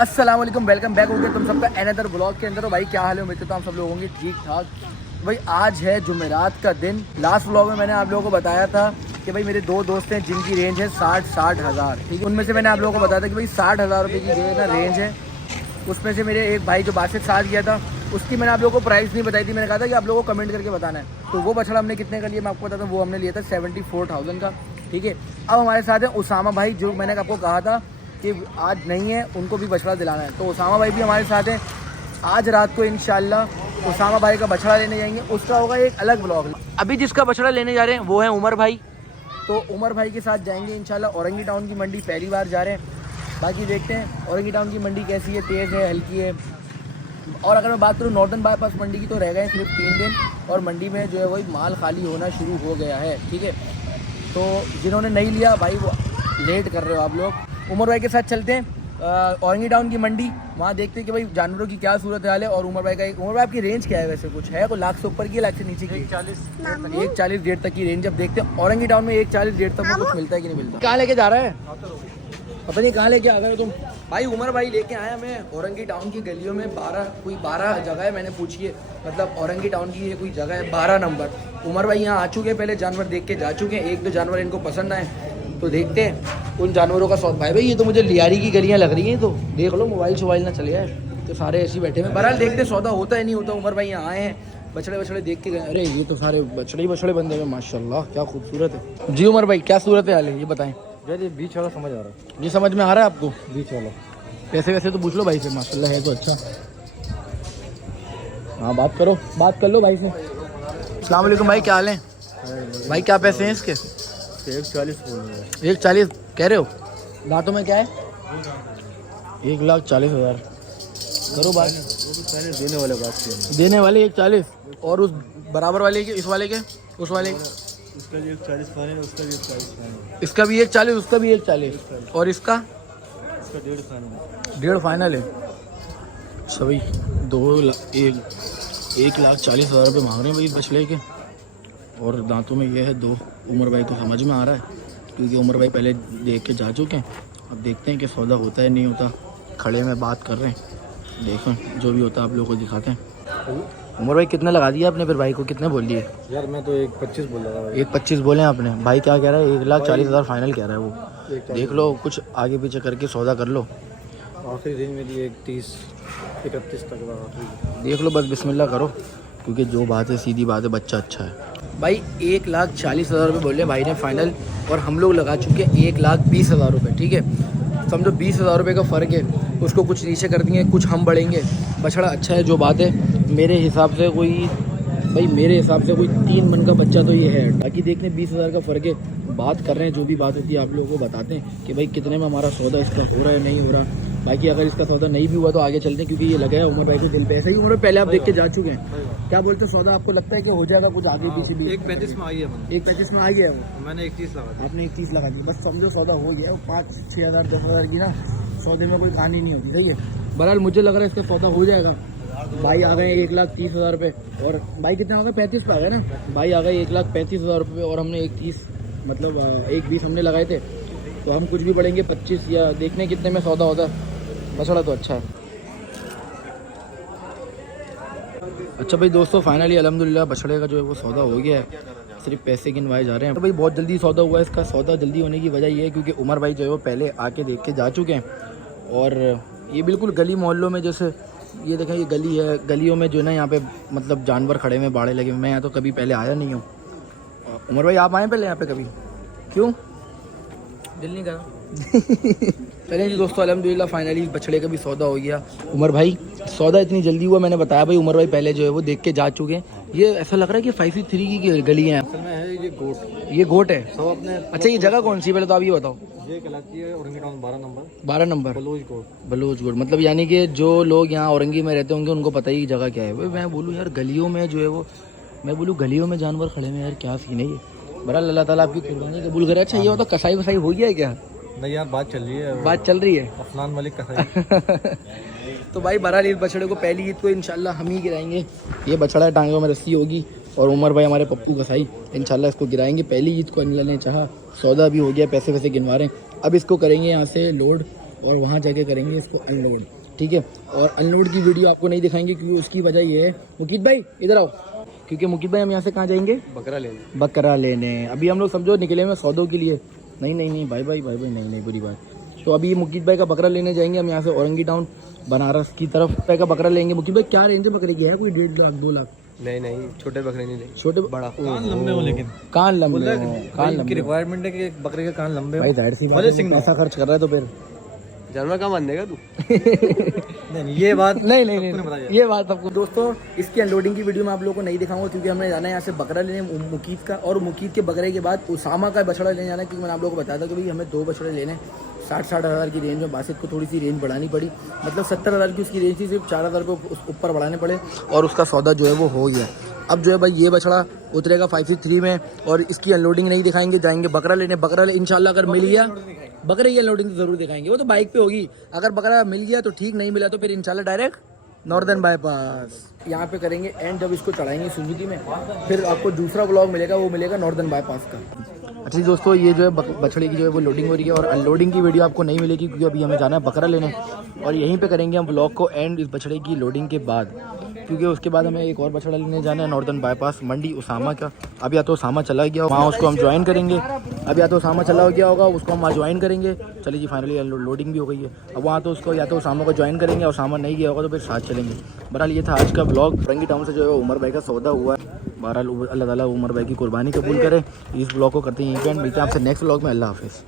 अस्सलाम वालेकुम, welcome back हो गया तुम सबका अनदर ब्लॉग के अंदर। भाई क्या हाल है, उम्मीद तो हम सब लोग होंगे ठीक ठाक। भाई आज है जुमेरात का दिन। लास्ट ब्लॉग में मैंने आप लोगों को बताया था कि भाई मेरे दो दोस्त हैं जिनकी रेंज है 60 हज़ार, ठीक है। उनमें से मैंने आप लोगों को बताया था कि भाई 60,000 रुपये की जो है ना रेंज है। उसमें से मेरे एक भाई जो बासित साथ गया था उसकी मैंने आप लोगों को प्राइस नहीं बताई थी। मैंने कहा था कि आप लोगों को कमेंट करके बताना है। तो वो बछड़ा हमने कितने का लिया मैं आपको बताता हूँ। वो हमने लिया था 74,000 का, ठीक है। अब हमारे साथ है उसामा भाई, जो मैंने आपको कहा था कि आज नहीं है, उनको भी बछड़ा दिलाना है। तो उसामा भाई भी हमारे साथ है। आज रात को इंशाल्लाह उसामा भाई का बछड़ा लेने जाएंगे, उसका होगा एक अलग ब्लॉग। अभी जिसका बछड़ा लेने जा रहे हैं वो है उमर भाई। तो उमर भाई के साथ जाएंगे इंशाल्लाह। औरंगी टाउन की मंडी पहली बार जा रहे हैं, बाकी देखते हैं औरंगी टाउन की मंडी कैसी है, तेज़ है, हल्की है। और अगर मैं बात करूँ नॉर्दर्न बाईपास मंडी की, तो रह गए सिर्फ 3 दिन और मंडी में जो है वही माल खाली होना शुरू हो गया है, ठीक है। तो जिन्होंने नहीं लिया भाई वो लेट कर रहे हो आप लोग। उमर भाई के साथ चलते हैं औरंगी टाउन की मंडी, वहाँ देखते हैं कि भाई जानवरों की क्या सूरत हाल है। और उमर भाई आपकी रेंज क्या है वैसे, कुछ है कोई लाख से ऊपर की, लाख से नीचे की? 140 डेढ़ तक की रेंज। अब देखते हैं औरंगी टाउन में 140 डेढ़ तक में कुछ मिलता है कि नहीं मिलता। कहाँ लेके जा रहा है पता नहीं, कहाँ लेके आ गए तुम भाई। उमर भाई लेके आया मैं औरंगी टाउन की गलियों में 12 जगह है मैंने पूछी है, मतलब औरंगी टाउन की ये कोई जगह है 12 नंबर। उमर भाई यहाँ आ चुके हैं, पहले जानवर देख के जा चुके हैं। एक दो जानवर इनको पसंद आए तो देखते हैं उन जानवरों का शौक। भाई ये तो मुझे लियारी की गलियाँ लग रही हैं, तो देख लो मोबाइल शोबाइल ना चले जाए। तो सारे ऐसे ही बैठे हैं, बहरहाल देखते सौदा होता है नहीं होता। उमर भाई यहाँ आए हैं, बछड़े देख के गए। अरे ये तो सारे बछड़े बंदे हैं माशाल्लाह, क्या खूबसूरत है जी। उमर भाई क्या सूरत है हाल है ये बताएं। ये बीच वाला समझ आ रहा है, ये समझ में आ रहा है आपको? बीच वाला पैसे वैसे तो पूछ लो भाई से, माशाल्लाह है तो अच्छा। हाँ बात कर लो भाई से। अस्सलाम वालेकुम भाई, क्या हाल है भाई? क्या पैसे हैं इसके? 140 बोल रहे हैं। 140 कह रहे हो? दांतों में क्या है? 1,40,000 करो बात। पहले देने वाले बात की, देने वाले 140 और उस बराबर वाले के, इस वाले के, उस वाले उसका भी 140 फाइनल, उसका भी 140 फाइनल, इसका भी 140, उसका भी 140 और इसका 1.5 फाइनल, 1.5 फाइनल है। सभी 1,40,000 रुपये मांग रहे हैं भाई बछड़े के। और दांतों में ये है 2। उमर भाई को समझ में आ रहा है क्योंकि उमर भाई पहले देख के जा चुके हैं। अब देखते हैं कि सौदा होता है नहीं होता। खड़े में बात कर रहे हैं, देखें जो भी होता है आप लोगों को दिखाते हैं। उमर भाई कितने लगा दिया आपने फिर भाई को? कितने बोल दिए यार? मैं तो 1.25 बोल रहा था। 1.25 बोले आपने? भाई क्या कह रहा है? 1,40,000 फाइनल कह रहा है वो। देख लो कुछ आगे पीछे करके सौदा कर लो। आखिरी रेंज मेरी 31 तक का देख लो बस, बिस्मिल्लाह करो, क्योंकि जो बात है सीधी बात है, बच्चा अच्छा है। भाई 1,40,000 रुपये बोले भाई ने फाइनल, और हम लोग लगा चुके हैं 1,20,000 रुपये, ठीक है। समझो 20,000 रुपये का फ़र्क है। उसको कुछ नीचे कर देंगे, कुछ हम बढ़ेंगे। बछड़ा अच्छा है जो बात है। मेरे हिसाब से कोई 3 मन का बच्चा तो ये है। बाकी देखने 20,000 का फ़र्क है। बात कर रहे हैं, जो भी बात होती है आप लोगों को बताते हैं कि भाई कितने में हमारा सौदा इसका हो रहा है नहीं हो रहा। बाकी अगर इसका सौदा नहीं भी हुआ तो आगे चलते हैं, क्योंकि ये लगा है उमर भाई को दिल पे। ऐसे ही उमर पहले आप देख के जा चुके हैं। क्या बोलते हैं, सौदा आपको लगता है कि हो जाएगा कुछ आगे पीछे भी? 1.35 में आई है, 1.25 में आ गया वो। मैंने 31 लगा दिया। आपने 31 लगा दी, बस समझो सौदा हो गया। 5-6 हज़ार 10,000 की ना सौदे में कोई कहानी नहीं होती, सही है। बहरहाल मुझे लग रहा है इसका सौदा हो जाएगा। भाई आ गए 1,30,000 रुपये, और भाई कितना हो गया? 35 पे आ गए ना भाई। आ गए 1,35,000 रुपये, और हमने 1,30 मतलब 1,20 हमने लगाए थे। तो हम कुछ भी बढ़ेंगे 25 या देखने कितने में सौदा होता है। बछड़ा तो अच्छा है। अच्छा भाई दोस्तों, फाइनली अल्हम्दुलिल्लाह बछड़े का जो है वो सौदा हो गया है। सिर्फ पैसे गिनवाए जा रहे हैं। तो भाई बहुत जल्दी सौदा हुआ है। इसका सौदा जल्दी होने की वजह ये है क्योंकि उमर भाई जो है वो पहले आके देख के जा चुके हैं। और ये बिल्कुल गली मोहल्लों में, जैसे ये देखें ये गली है, गलियों में जो है ना यहाँ पे मतलब जानवर खड़े में, बाड़े लगे। मैं यहाँ तो कभी पहले आया नहीं हूँ। उमर भाई आप आए पहले यहाँ पे कभी? क्यों दिल नहीं करा? चलिए जी दोस्तों, अल्हम्दुलिल्लाह फाइनली बछड़े का भी सौदा हो गया। उमर भाई सौदा इतनी जल्दी हुआ, मैंने बताया भाई उमर भाई पहले जो है वो देख के जा चुके हैं। ये ऐसा लग रहा है कि 5C3 की गली है। असल में है ये गोट, ये गोट है सब अपने। अच्छा ये जगह कौन सी पहले तो आप ये बताओ। ये कहलाती है Orangi town 12 number, 12 number Baloch गोट। बलोच गोट, मतलब यानी कि जो लोग यहाँ औरंगी में रहते होंगे उनको पता ही जगह क्या है। मैं बोलूँ यार गलियों में जो है वो, मैं बोलूँ गलियों में जानवर खड़े में, यार क्या सीन है ये। बहरहाल अल्लाह ताला आपकी कुर्बानी कबूल करे। अच्छा ये होता कसाई वसाई हो गया है क्या? नहीं यार, बात चल रही है, बात चल रही है। अफनान मलिक का तो भाई बहरहाल इस बछड़े को पहली ईद को इंशाल्लाह हम ही गिराएंगे। ये बछड़ा टांगों में रस्सी होगी और उमर भाई हमारे पप्पू कसाई इंशाल्लाह इसको गिराएंगे पहली ईद को। अल्लाह ने चाहा सौदा भी हो गया, पैसे वैसे गिनवा रहे हैं। अब इसको करेंगे यहाँ से लोड और वहाँ जाके करेंगे इसको अनलोड, ठीक है। और अनलोड की वीडियो आपको नहीं दिखाएंगे क्योंकि उसकी वजह ये है, मुकीत भाई इधर आओ, क्योंकि मुकीत भाई हम यहाँ से कहाँ जाएंगे? बकरा लेने। अभी हम लोग समझो निकले हुए सौदों के लिए। नहीं भाई नहीं बुरी बात। तो अभी मुकीत भाई का बकरा लेने जाएंगे हम यहाँ से औरंगी टाउन बनारस की तरफ। भाई का बकरा लेंगे। मुकीत भाई क्या रेंज है बकरे की? है कोई 1.5 लाख 2 लाख? नहीं छोटे बकरे नहीं लेंगे, छोटे बड़ा कान लंबे हो, लेकिन कान लंबे की रिक्वायरमेंट है कि एक बकरे के कान लंबे हो। भाई जाहिर सी बात है, पैसा खर्च कर रहा है तो फिर जानवर का मान देगा तू। नहीं ये बात नहीं ये बात आपको। दोस्तों इसकी अनलोडिंग की वीडियो मैं आप लोगों को नहीं दिखाऊंगा क्योंकि हमने जाना है यहाँ से बकरा लेने मुकीत का, और मुकीत के बकरे के बाद उसामा का बछड़ा लेने जाना है। क्योंकि मैंने आप लोगों को बताया था कि भाई हमें 2 बछड़े लेने 60-60 हज़ार की रेंज में। बासित को थोड़ी सी रेंज बढ़ानी पड़ी, मतलब 70 हज़ार की उसकी रेंज थी, सिर्फ 4 हज़ार को ऊपर बढ़ाने पड़े और उसका सौदा जो है वो हो गया। अब जो है भाई ये बछड़ा उतरेगा 563 में और इसकी अनलोडिंग नहीं दिखाएंगे, जाएंगे बकरा लेने। बकरा इंशाल्लाह अगर मिल गया, बकरे की अनलोडिंग जरूर दिखाएंगे, वो तो बाइक पे होगी। अगर बकरा मिल गया तो ठीक, नहीं मिला तो फिर इंशाल्लाह डायरेक्ट नॉर्दर्न बाईपास यहाँ पे करेंगे एंड। जब इसको चढ़ाएंगे सुजुकी में, फिर आपको दूसरा व्लॉग मिलेगा, वो मिलेगा नॉर्दर्न बाईपास का। अच्छा दोस्तों ये जो है बछड़े की जो है वो लोडिंग हो रही है और अनलोडिंग की वीडियो आपको नहीं मिलेगी क्योंकि अभी हमें जाना है बकरा लेने और यहीं पे करेंगे हम व्लॉग को एंड इस बछड़े की लोडिंग के बाद, क्योंकि उसके बाद हमें एक और बछड़ा लेने जाना है नॉर्दर्न बाईपास मंडी उसामा का। अब या तो उसामा चला गया वहाँ, उसको हम ज्वाइन करेंगे। अब या तो उसामा चला गया होगा, उसको हम वहाँ ज्वाइन करेंगे। चलिए जी फाइनली लोडिंग भी हो गई है। अब वहाँ तो उसको या तो उसामा को ज्वाइन करेंगे और उसामा नहीं गया होगा तो फिर साथ चलेंगे। बहरहाल ये था आज का ब्लॉग। औरंगी टाउन से जो है उमर भाई का सौदा हुआ है। बहरहाल अल्लाह ताला उमर भाई की कुर्बानी कबूल करे। इस ब्लॉग को करते हैं यहीं पे एंड। मिलते हैं आपसे नेक्स्ट ब्लॉग में। अल्लाह हाफिज़।